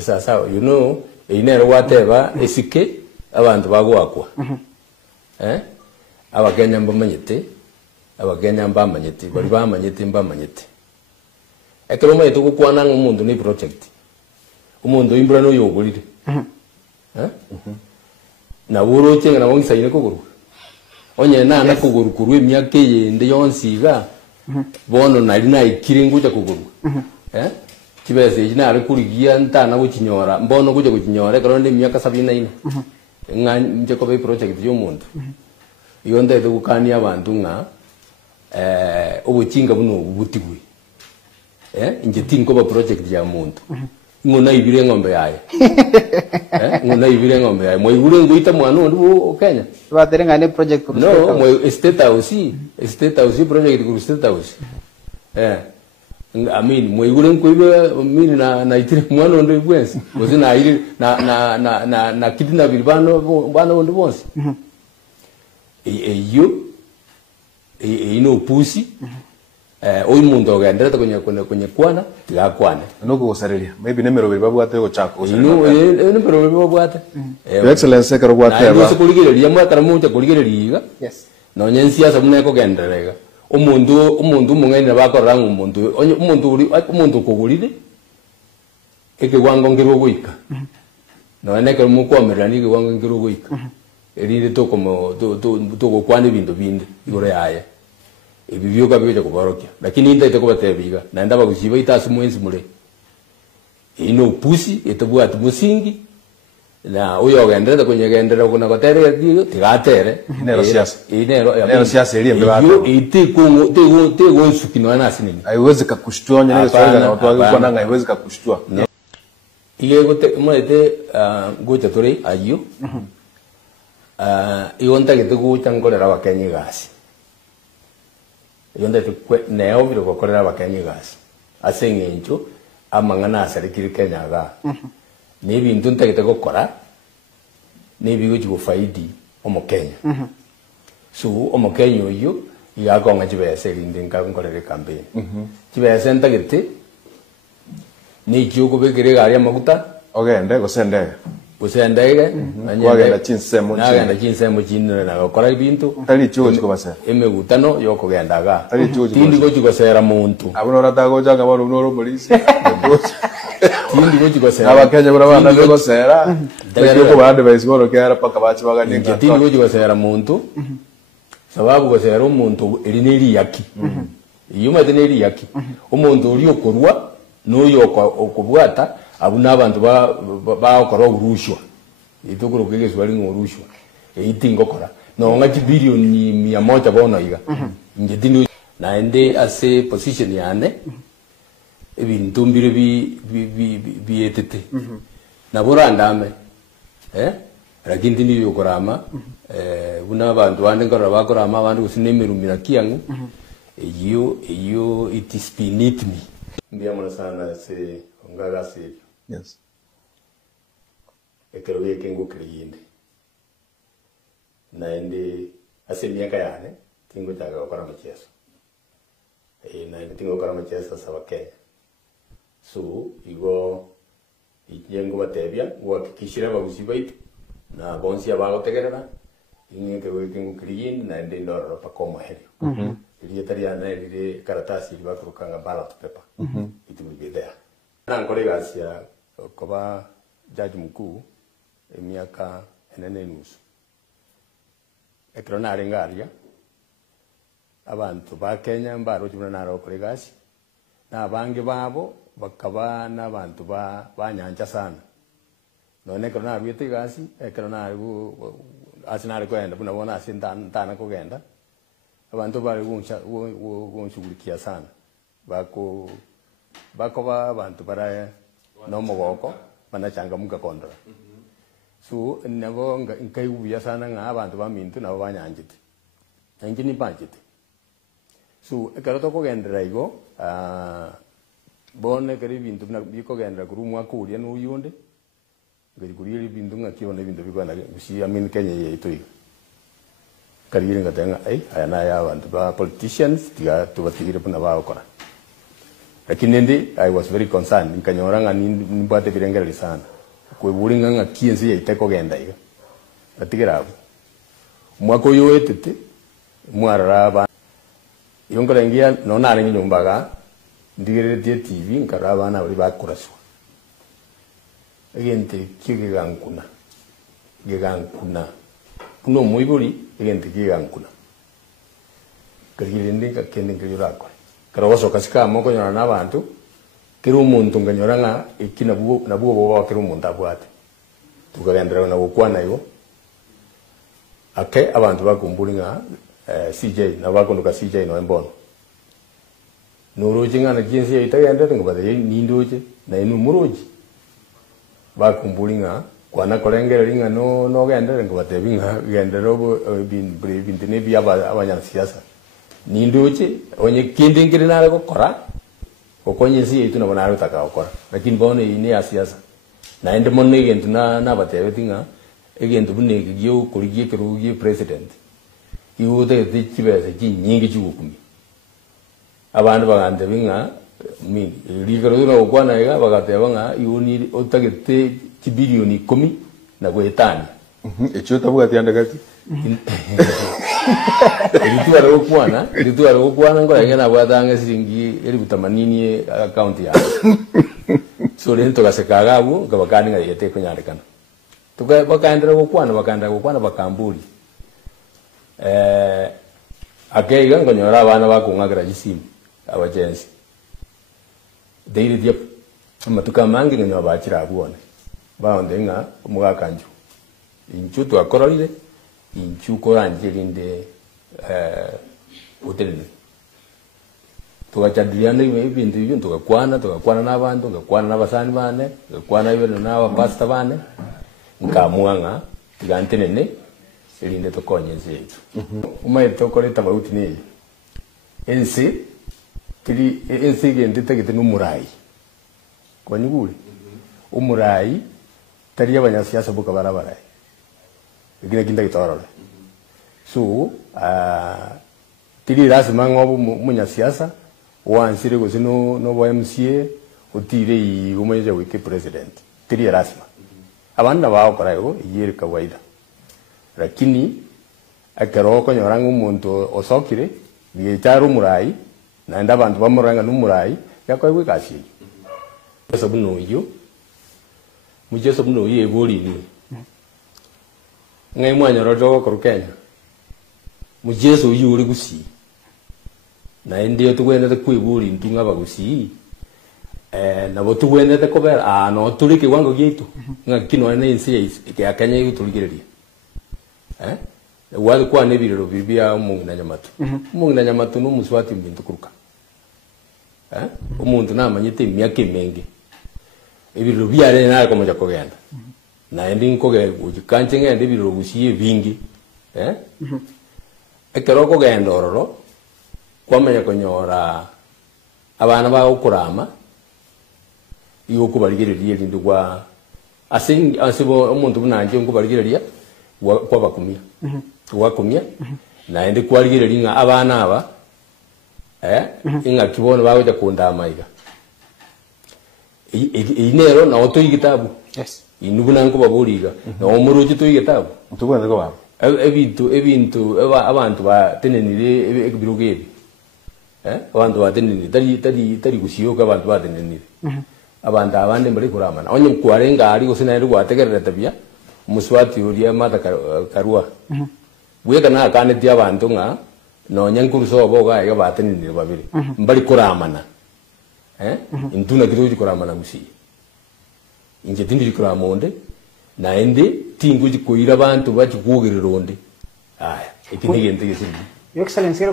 sasa you know inero wateba esike abantu bagwakwa abakenya mbamanyete abakenya mbamanyete bali bamanyete mbamanyete ekero mwe tukukwana umuntu ni project umuntu imbura no yogurire na buro chenga na wongi sayine kuguru onye na kuguru kuru emyaka yende yonsiga bono nali na ikiringu cha kuguru kibese ina ari kurigia ntana gukinyora mbono kuje gukinyora karo ndi myaka 74 nje ko be project y'umuntu iyo ndete gukania abantu nga ubukinga buno butigwe nje tinko ba project ya muntu ngona ibire ngombe yaye ngona ibire ngombe yaye moy gure ngoita mwana ndu Kenya batere ngane project ku no moy state house project ku state house I mean moy gure ngoibe mini na itire mwana ndu bwensi bozi na iri na kidina bilbano bana ndu bonsi iyo ino pusi oyi muntu ogendera kwenye kwana tigakwane nuko gusariria maybe nemero biri babwate go chako ino nemero biri babwate your excellency karo gwate ba no kuligireria mwakara muntu kuligireria yes no nyensia sabune ko genderega umuntu mungene bakorera umuntu kugurire ekigwango ngiro guika no neke mukomerera ni kigwango ngiro guika erinde to como to kwana bintu binde igore yaye ibibyo kabije kuborokia lakini inda itakubatebiga naenda bagusiba itasi mwenzi mure ino pusi etabuwa tumusingi na uyo gendera kwenye gendera kuna kotere digo tigatere inero siasa ili mbeba yo ite sukino na sinini haiwezi kukushtua nyene swali na watu wako nanga haiwezi kukushtua ile gote mwete gocha tore ayo ionta kitugucha ngorera bakenyi gasi yonde tukwe neo biro kokorera bakenyi gasi asengencho amangana asarikiri Kenya ga ni bintu ntakite gukora ni bigo kigofaidi omukenya so omukenya uyu yakonga kibese rinde nkakorera campaign kibese ntakite ni kiugo begere gari amaguta ogende gosendega usendege wagenda chinsemo nagenda chinsemo chinne na gukora ibintu tali chuo chikobase emegutano yoko gendaga tali chuo tindi go chigosera muntu abona ratago janga bano noro polisi tindi go chigosera abakenya bura bana begosera tegero ko bande baisiboro kera paka bachi baganenga tindi go chigosera muntu sababu gosera umuntu elineri yaki yuma teneri yaki umuntu uri okorwa no yoko okubwata abuna abantu ba okora urushwa itokoro kigezwa bali ngorushwa itingo kora no ngaji bilioni 100 bono iga ngetini na ende ase position yane ebintu mbire bi etete na borandame lakini ndi yokorama buna abantu bande ngora bakorama abantu kusinemerumira kiangu iyo it is beneath me ndiamona sana se ongaga se yes ekero yeke ngukirinde na ende ase miaka yane tingo taga gukora macheso na ende tingo gukora macheso sabake so igo ijengo batebya gwakikishira bagusibait na bonsi abagotegerera ingeke weke ngukirinde na ende ndoro pakoma heri ili tariana ili karatasi ili bakurukanga ballot paper it will be there na nkoregasia kuba jaji mkuu miaka 4 nusu ekero narengaria abantu ba Kenya mbaro kibona naro koregasi na bange babo bakaba n'abantu ba nyanja sana none ekero narwite gasi ekero naru asinare kwenda buna bona asintana kugenda abantu bari gunshughulikia sana bakoba abantu bara no mogoko banachangamuka kondora so nabo nkayubuya sana nga abantu bamintu nabo banyanjite ngini banjite so ekaro to kugendera igo bone kari bintu biko gendera kuru mwaka uria no yonde ngari kuri bintu ngakibona bintu bikwana gusi amin Kenya yetu kariye ngatenga aya na ya abantu ba politicians tiga tubatigire puna ba okora lakini ndi I was very concerned nkanyora nga nimbate birengereri sana kweburinga nga kiensi yaiteko genda iga atigera abo mwako yoetete mwararaba yongorengia nona ari nyumbaga ndigeretie TV nkaraba na bari bakuraswa egente kigegankuna gegankuna kuno muiburi egente kigegankuna kagirinde kakende ngirako karawaso kasika moko nyora nabantu kiri umuntu nganyora nga ikina bugo nabugo boba kiri umuntu abwate tukagendera na gukwana yo ake abantu bakumburi nga CJ na bakunduka CJ no embono nuroji nga na jinsi ya itagenda ngo bade nindoje na inu muroji bakumburi nga kwana kolengera ringa no gendera ngo bade binga gendera bo bin tene bya abanya siasa nindoje onye kindingire na gukora okonye si itu na bana rutaka gukora lakini bone ini ya siasa na ende monne gentu na bade tinga egento bune giyo kurigie kerugie president iwote tikibese kinyingi cyukumi abantu bagande binga mi ligero no kwana ega bagateba nga iuni otagete kibilioni 10 na gwetani echo tabuga tianda gati Rituara kukwana ngo yengena bwatanga siringi eri butamanini account ya so lento gasekaga abu ngabakani nga yete kunyarekana tuka bakaendera kukwana bakamburi akeiga ngonyora abana bakungagira gisimu abajensi deire dia amatuka mangi ngonyo bakira abone baonde nga umugakanju inchu twakororire inchu koranjirinde hotelini tukajadiliana ibintu ibyo tukakwana n'abantu ngakwana n'abasani bane ngakwana ibyo n'abapasta bane nkamuanga tigantenene elinde tokonye zetu umaye tokoreta bauti ni ensi tiri ensi gende tegete n'umurai kwanyugure umurai tari abanyasiasa buka barabara igire kinda gitorora so tiri lazima ngobu munyasiasa wansire gusino no bo MCA utire umeje wiki president tiri lazima abana bao karayo yiri kawaida lakini akeroko nyoranga umuntu osokire biyecharu murai na nda bantu bamuranga n'umurai yakwaye kasi sabuno yo muje sabuno ye boli ni ngai mwanya rojo ko Kenya muje so yuri gusi na ndiyo tugwenda kwibuli ntunga bagusi na botu gwenda kobera no tulike wango gitu ngakino na insi ya Kenya yutulikireria wali kwa nebirero bibia umungu na nyamatu umungu na nyamatu no muswati mbintu kuruka umuntu namanyite myake menge ebirero byare na komoja kogenda na ending koge ukikanje ngende ebirero gusiye bingi ekero kogenda ororo kwamenya konyora abana ba ukurama iyo kubarigereria lindu kwa asibo umuntu bunanje ngubarigereria kwa bakumia wakumia na ende kwarigereria nga abana aba inga kibono bawe kunda maiga inero na oto igitabu yes inubuna ngo baburiga na omuruji to igitabu tugwenda ko baba ebintu abantu batenenire ebirugebi abantu batenenire tari gusiyoka abantu batenenire abantu abande mbere kuramana onye kwarenga ari gusina eri gwategerera tabia muswati uriya mata karua bwega na kane dia abantu nga no nyankuru so boga ya batenenire babiri mbari kuramana intuna kidoji kuramana gusi inje tindi kuramonde na ende tinguji koira abantu bachikugerera onde aya ikinigente gesiri Your Excellency